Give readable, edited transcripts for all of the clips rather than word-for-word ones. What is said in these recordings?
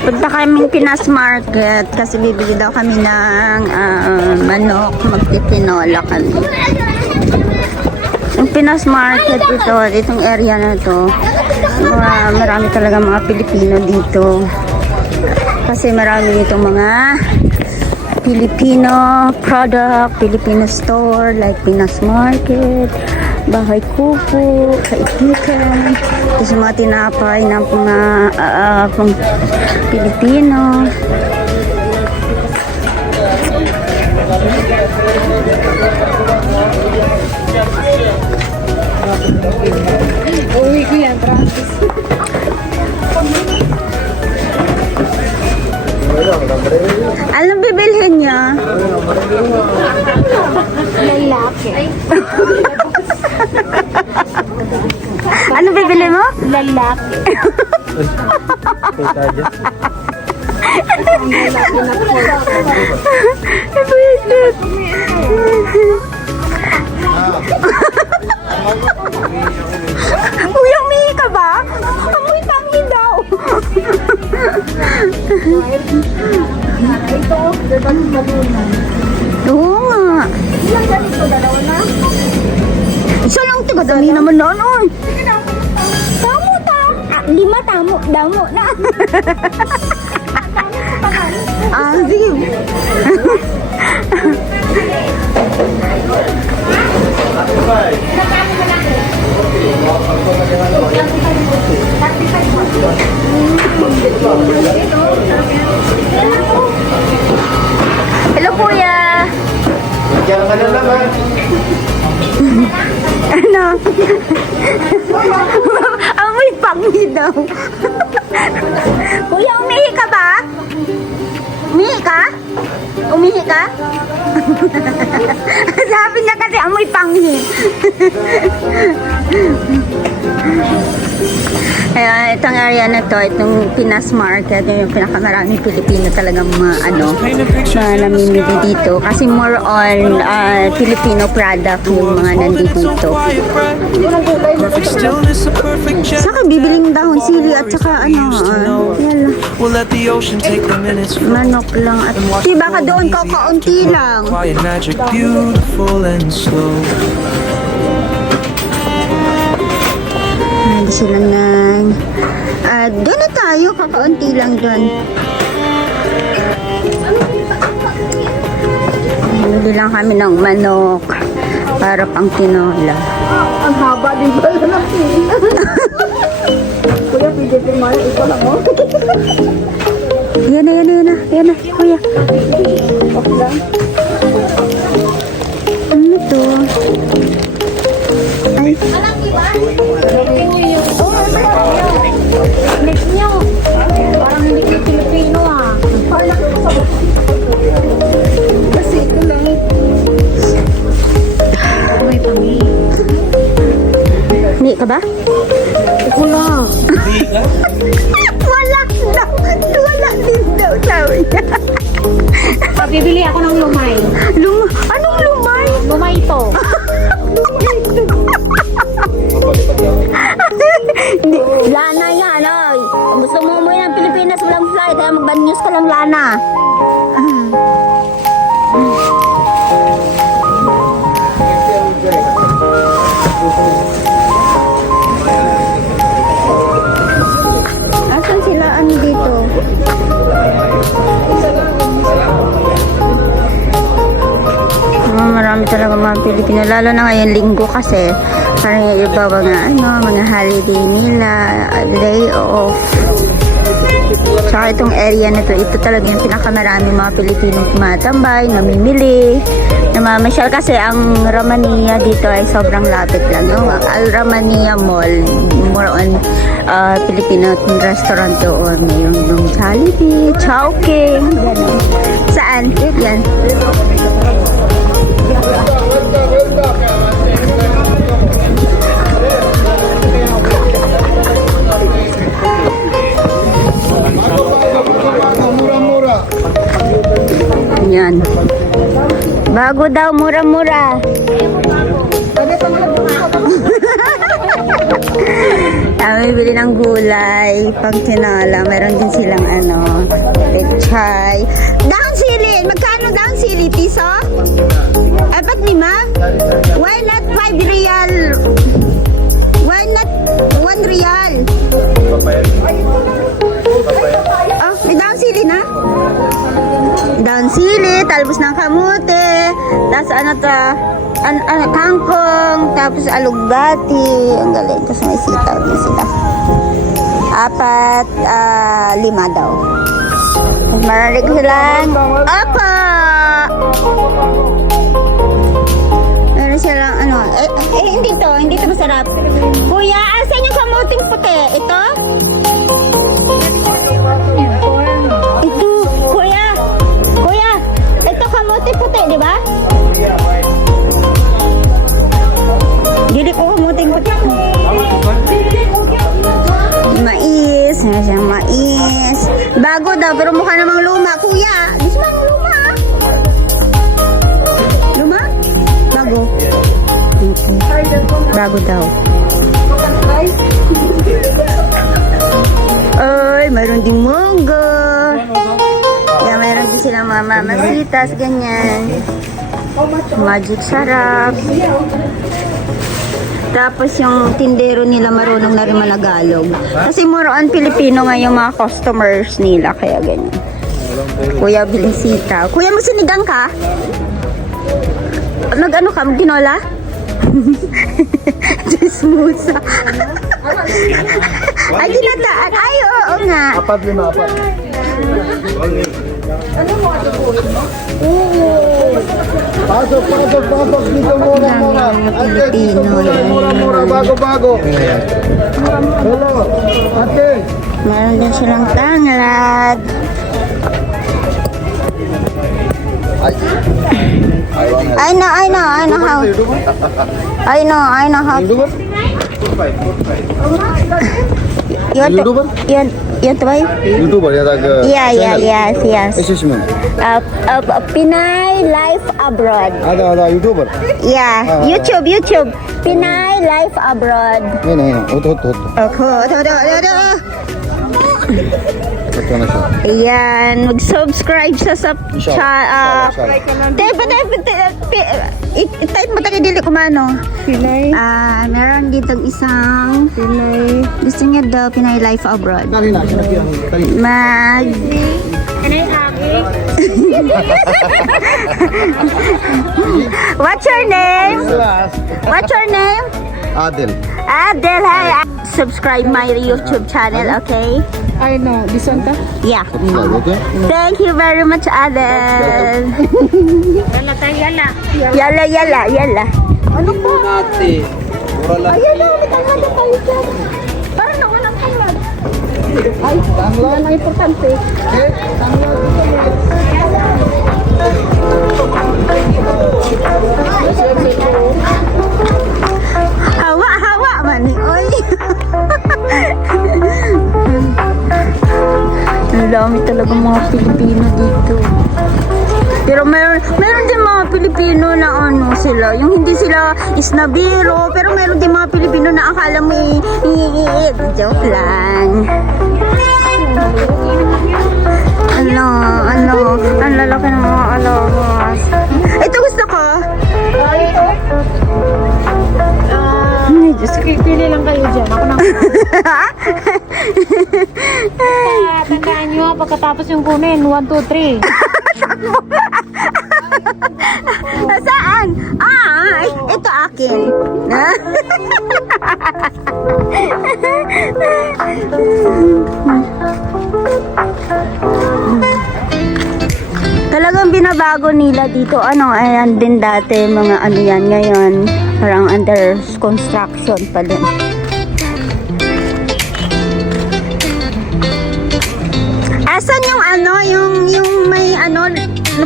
Punta kaming Pinas Market kasi bibili daw kami ng manok. Magtitinola kami. Yung Pinas Market ito, itong area na to, marami talaga mga Pilipino dito. Kasi marami itong mga Filipino product, Filipino store like Pinas Market, Bahay Kupo, Kaibigan, tapos mga tinapay ng mga pang Pilipino. Uwi ko yan, Francis. Anong bibilhin niya? Lalaki. Anong bibili mo? Lalaki. Ang lalaki na Kuya, umihi ka ba? Amoy tangi daw. ito, balunan. Oo nga. Ilang ganito, dalawa na? Isa lang tiga dami naman na ano. Tamo ta! 5 tamo, damo na. Sige. Hello, kuya. Diyan ka na naman. Ano? Amoy pangi daw. Kuya, umihi ka ba? Umihi ka? Umihi ka? Sabi niya kasi amoy pangi. Ayan, itong area na to, itong Pinas Market, yung pinakamaraming Pilipino talagang mga namimili dito. Kasi more on Filipino product yung mga nandito. Saka bibiling dahon sili at saka manok lang. At di baka doon kaunti lang. Sila nang doon na tayo, kakaunti lang doon. Bili lang kami ng manok para pang tinola. Ang haba din pala ng pila. Kuya, pwede tumay. Ito lang mo. Yan na, kuya. Okay lang. Ano to? Ay. Next nyo. Parang hindi ko Pilipino ah. Kasi ito lang. May pangi. Hindi ka ba? Ito lang. Wala din daw, sabi niya. Bibili ako ng lumay. Anong lumay? Lumay ito. Lana yan, oy. Kung gusto mo umuwi ng Pilipinas, walang flight, kaya mag-bad news ka lang, Lana. Asan sila dito? Marami talaga mga Pilipino, lalo na ngayon linggo kasi parang yung iba mga holiday nila, day off. Tsaka itong area na to, ito talaga yung pinakamarami mga Pilipinong tumatambay, namimili, namamasyal kasi ang Ramania dito ay sobrang lapit lang. Yung Al Ramania Mall, more on Filipino restaurant doon. Yung Jollibee, Chowking, gano'n. Saan? Yan. Yan. Bago daw, mura-mura. Bibili ng gulay, pang tinola. Meron din silang pechay. Daon sili! Magkano daon sili? Piso? Ay, ba't 5? Why not 5 real? Why not 1 real? Oh, may daon sili na? Daon sili, talbos ng kamote, tapos kangkong, tapos alugbati. Ang galing. Tapos may sitaw din sila. 4, 5 daw. Marami silang apa! Meron silang hindi to masarap. Kuya, asan yung kamuting puti? Ito? Ito, kuya. Kuya, ito kamuting puti, di ba? Jadi ko kamuting puti. Mais, meron siyang mais. Bago daw, pero mukha namang luma. Kuya, gusto mo ng luma? Luma? Bago. Okay. Bago daw. Ay, mayroon ding munggo. Kaya mayroon din silang mga mamasitas, ganyan. Magic sarap. Tapos yung tindero nila marunong na rin managalog. Kasi muroan Pilipino nga yung mga customers nila. Kaya ganyan. Kuya, bilisita. Kuya, masinigang ka? Nag-ano ka? Ginola? Dismusa. Ay, ginataan. Ay, oo nga. 4, 5. Pasok dito mura. Mura, bago. Hello, ate. Meron din silang tanglad. I know how. I know how. Yan to ba? YouTuber ya tag. Yes. Assessment. Pinay Life Abroad. Ada YouTuber. Yeah, YouTube. Pinay Life Abroad. Ini. Hot. Ito na siya. Ayan, mag-subscribe sa i-type mo tayo dili kumano. Pinay. Meron dito isang Pinay. gusto niya daw Pinay Life Abroad. Dali na. Mag What's your name? Adel. Adel, hi. Subscribe my YouTube channel, okay? I know. This one ta? Yeah. Okay. Thank you very much, Adel. Yala. Ano po? Ate. Mura lang. Ayun na, may tanglad na tayo dyan. Parang nawalang tanglad. Ay, yan ang importante. Hawa man ni oy. Ang dami talaga mga Pilipino dito. Pero meron din mga Pilipino na sila, yung hindi sila isnabiro, pero meron din mga Pilipino na akala mo joke lang. Ang lalaki ng mga alahas. Ito gusto ko. Diyos ko. Pili lang kayo dyan. Ako na. Tandaan nyo, pagkatapos yung kunin, 1, 2, 3. Saan? Ito akin. Talagang binabago nila dito. Ayan din dati, mga yan ngayon. Parang under construction pa din. Asan yung yung may ano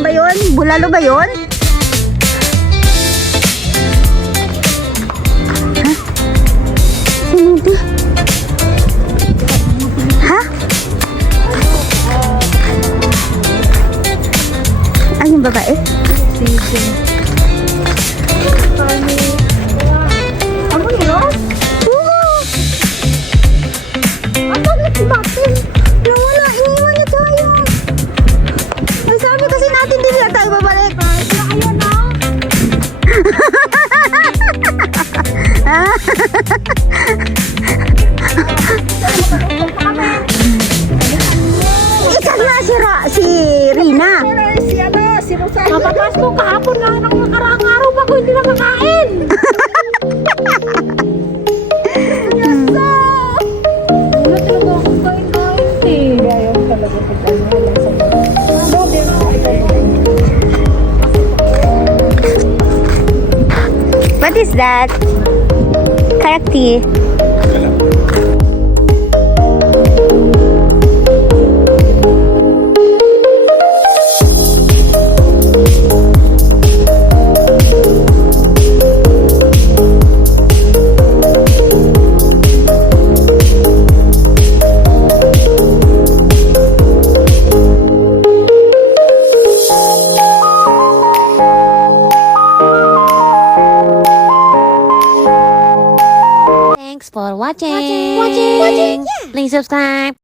ba yun? Bulalo ba yun? Ha? Ay, yung babae? Ano yun? that? Karakti. Thanks for watching. Please subscribe.